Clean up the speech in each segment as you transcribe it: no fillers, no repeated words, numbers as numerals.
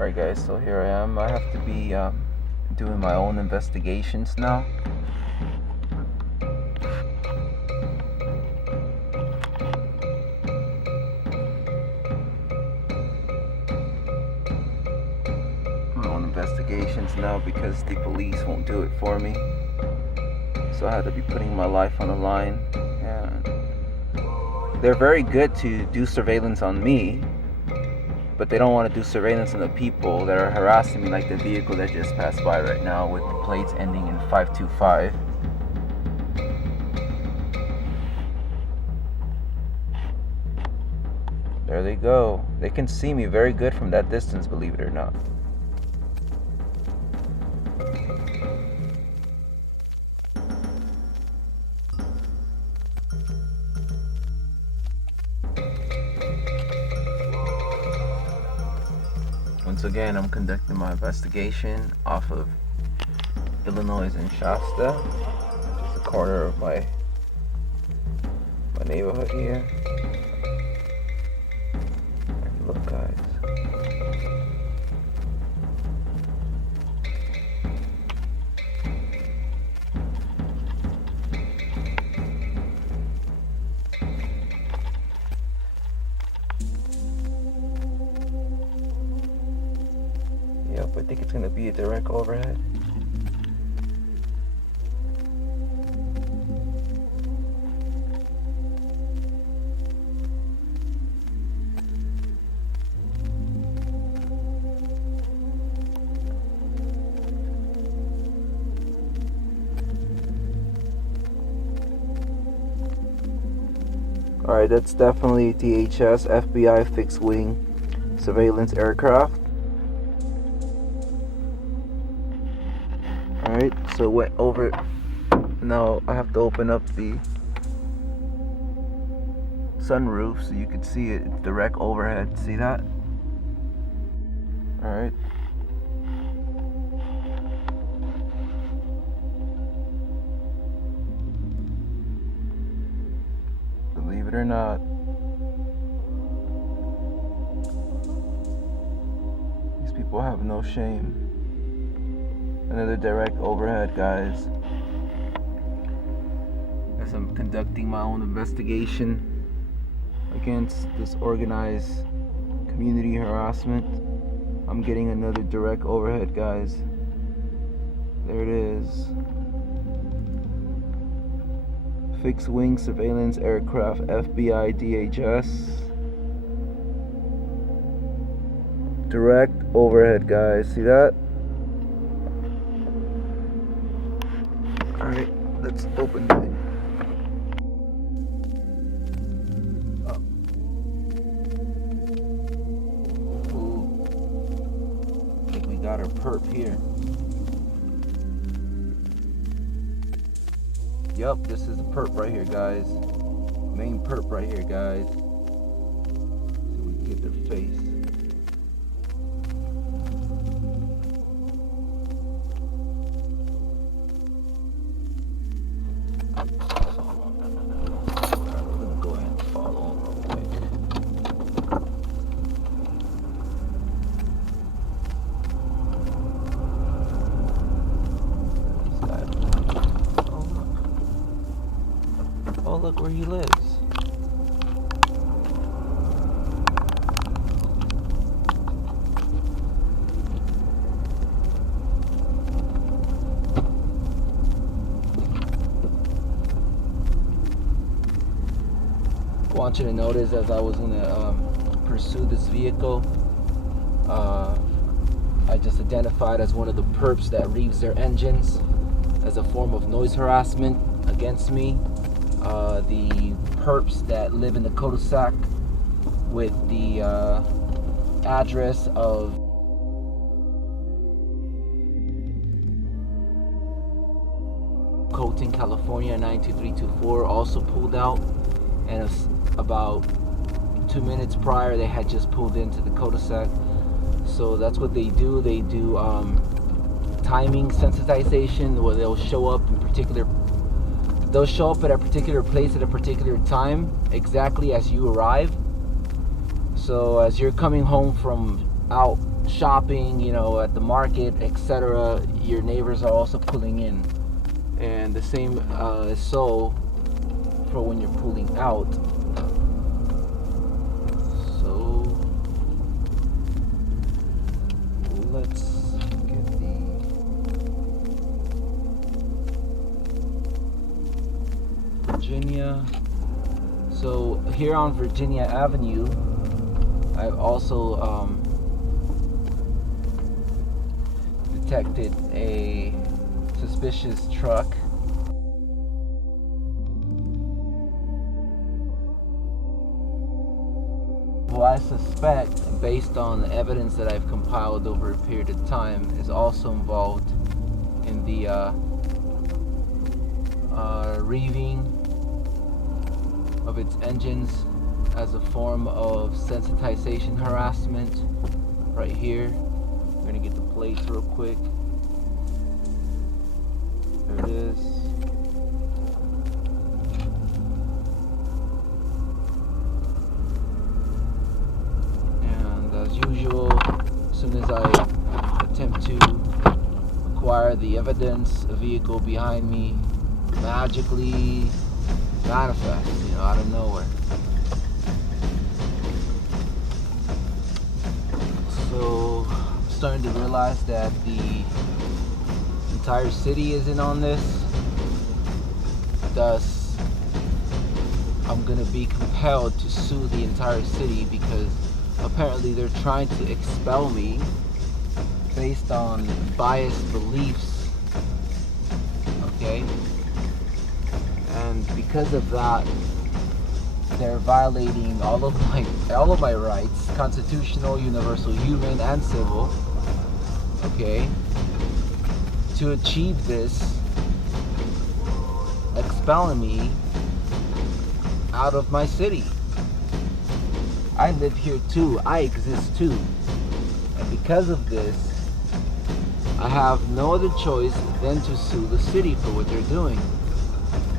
Alright guys, so here I am. I have to be doing my own investigations now. Because the police won't do it for me. So I had to be putting my life on the line. And they're very good to do surveillance on me, but they don't want to do surveillance on the people that are harassing me, like the vehicle that just passed by right now with the plates ending in 525. There they go. They can see me very good from that distance, believe it or not. Once again, I'm conducting my investigation off of Illinois and Shasta, just a corner of my neighborhood here. Look, guys. Yep, I think it's gonna be a direct overhead. Alright, that's definitely DHS, FBI fixed wing surveillance aircraft. Alright, so went over. Now I have to open up the sunroof so you can see it. It's direct overhead. See that? Alright. Believe it or not, these people have no shame. Another direct overhead, guys. As I'm conducting my own investigation against this organized community harassment, I'm getting another direct overhead, guys. There it is. Fixed wing surveillance aircraft, FBI, DHS. Direct overhead, guys. See that? Alright, let's open it. Oh. Ooh. I think we got our perp here. Yup, this is the perp right here, guys. Main perp right here, guys. So we can get their face. Oh, look where he lives. I want you to notice, as I was gonna pursue this vehicle, I just identified as one of the perps that reeves their engines as a form of noise harassment against me. The perps that live in the cul-de-sac with the address of Colton, California 92324 also pulled out, and about 2 minutes prior they had just pulled into the cul-de-sac. So that's what they do. They do timing sensitization, where they'll show up in particular. They'll show up at a particular place at a particular time, exactly as you arrive. So as you're coming home from out shopping, at the market, etc., your neighbors are also pulling in. And the same is so for when you're pulling out. So let's get the Virginia. So here on Virginia Avenue, I've also detected a suspicious truck. Who I suspect, based on the evidence that I've compiled over a period of time, is also involved in the reeving of its engines as a form of sensitization harassment. Right here, we're gonna get the plates real quick. There it is. And as usual, as soon as I attempt to acquire the evidence, a vehicle behind me magically manifests, out of nowhere. So I'm starting to realize that the entire city is in on this. Thus, I'm gonna be compelled to sue the entire city because apparently they're trying to expel me based on biased beliefs. Okay? And because of that, they're violating all of my rights, constitutional, universal, human, and civil. Okay? To achieve this, expelling me out of my city. I live here too. I exist too. And because of this, I have no other choice than to sue the city for what they're doing.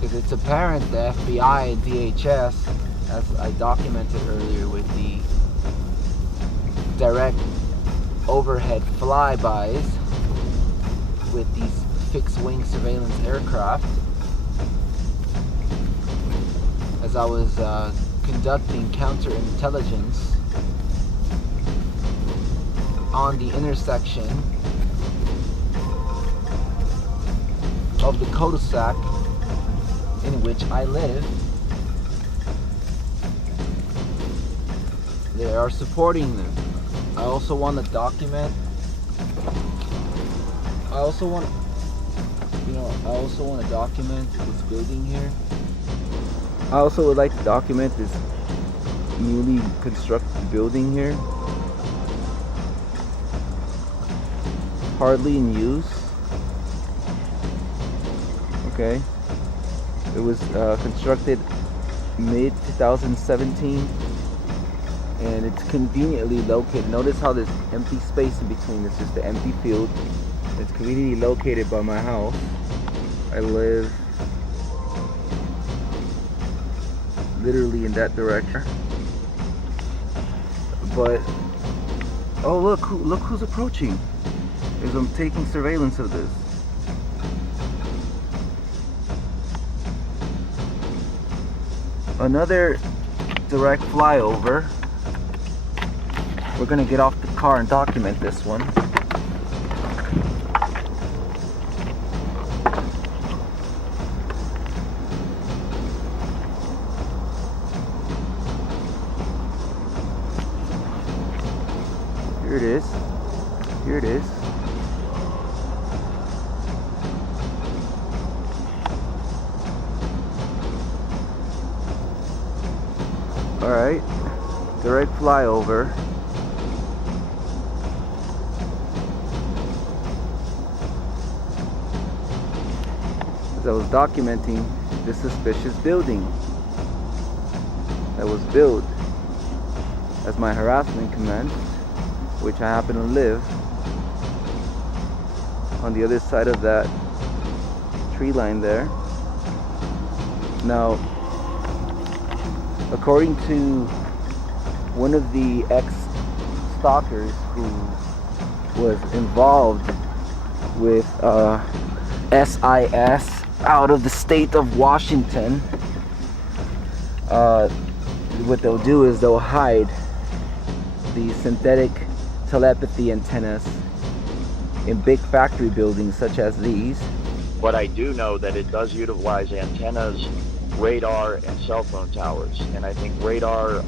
Because it's apparent the FBI and DHS, as I documented earlier with the direct overhead flybys with these fixed-wing surveillance aircraft, as I was conducting counterintelligence on the intersection of the cul-de-sac in which I live. They are supporting them. I also want to document. I also want to document this building here. I also would like to document this newly constructed building here. Hardly in use. Okay. It was constructed mid-2017, and it's conveniently located. Notice how there's empty space in between. This is the empty field. It's conveniently located by my house. I live literally in that direction. But oh, look who's approaching. As I'm taking surveillance of this. Another direct flyover. We're gonna get off the car and document this one. Here it is. Here it is. Alright, direct flyover. As I was documenting this suspicious building that was built as my harassment commenced, which I happen to live on the other side of that tree line there. Now, according to one of the ex-stalkers who was involved with SIS out of the state of Washington. What they'll do is they'll hide the synthetic telepathy antennas in big factory buildings such as these. But I do know that it does utilize antennas, radar, and cell phone towers. And I think radar,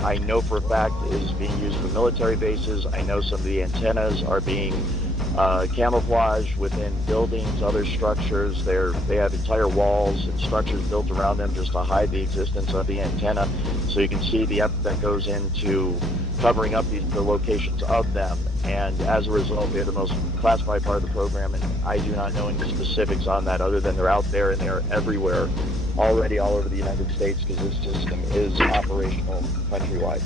I know for a fact, is being used for military bases. I know some of the antennas are being camouflaged within buildings, other structures. They have entire walls and structures built around them just to hide the existence of the antenna. So you can see the effort that goes into covering up the locations of them. And as a result, they're the most classified part of the program, and I do not know any specifics on that other than they're out there and they're everywhere already all over the United States, because this system is operational countrywide.